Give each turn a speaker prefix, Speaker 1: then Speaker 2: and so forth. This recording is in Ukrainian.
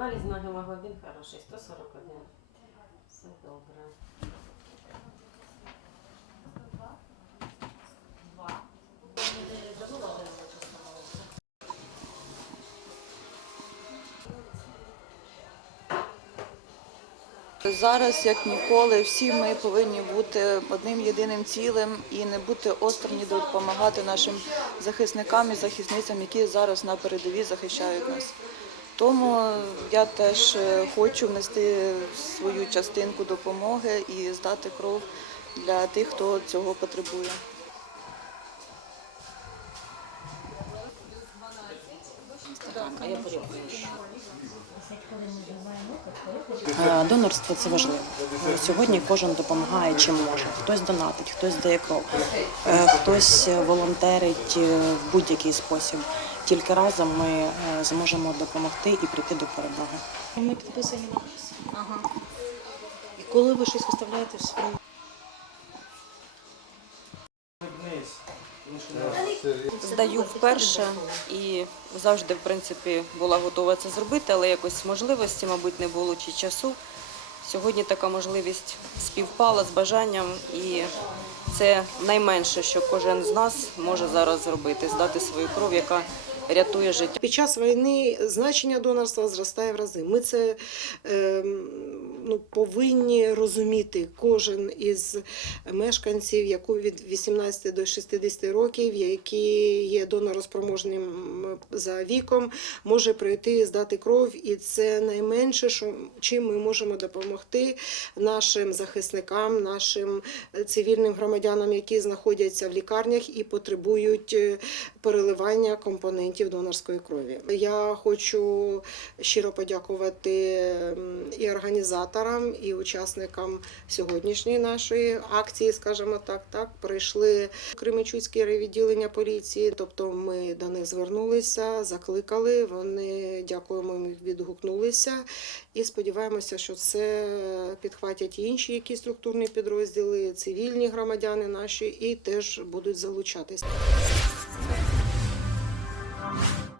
Speaker 1: Аналіз на гемоглобін хороший, 141. Все добре.
Speaker 2: Зараз, як ніколи, всі ми повинні бути одним єдиним цілим і не бути осторонь допомагати нашим захисникам і захисницям, які зараз на передовій захищають нас. Тому я теж е, хочу внести свою частинку допомоги і здати кров для тих, хто цього потребує.
Speaker 3: Донорство це важливо. Сьогодні кожен допомагає чим може. Хтось донатить, хтось дає кров, е, хтось волонтерить е, в будь-який спосіб. Тільки разом ми е, зможемо допомогти і прийти до перемоги.
Speaker 4: Ми підписані на вас. Ага. І коли ви щось виставляєте в свої
Speaker 2: Здаю вперше і завжди, в принципі, була готова це зробити, але якось можливості, мабуть, не було чи часу. Сьогодні така можливість співпала з бажанням, і це найменше, що кожен з нас може зараз зробити здати свою кров, яка рятує життя.
Speaker 5: Під час війни значення донорства зростає в рази. Ми це е, ну, повинні розуміти. Кожен із мешканців, яку від 18 до 60 років, які є донороспроможним за віком, може прийти здати кров. І це найменше, що чим ми можемо допомогти нашим захисникам, нашим цивільним громадянам, які знаходяться в лікарнях і потребують е, переливання компонентів донорської крові. Я хочу щиро подякувати і організаторам, і учасникам сьогоднішньої нашої акції, скажімо так, так прийшли Кременчуцьке відділення поліції. Тобто ми до них звернулися, закликали. Вони дякуємо, їм відгукнулися. І сподіваємося, що це підхватять і інші які структурні підрозділи, цивільні громадяни наші, і теж будуть залучатись.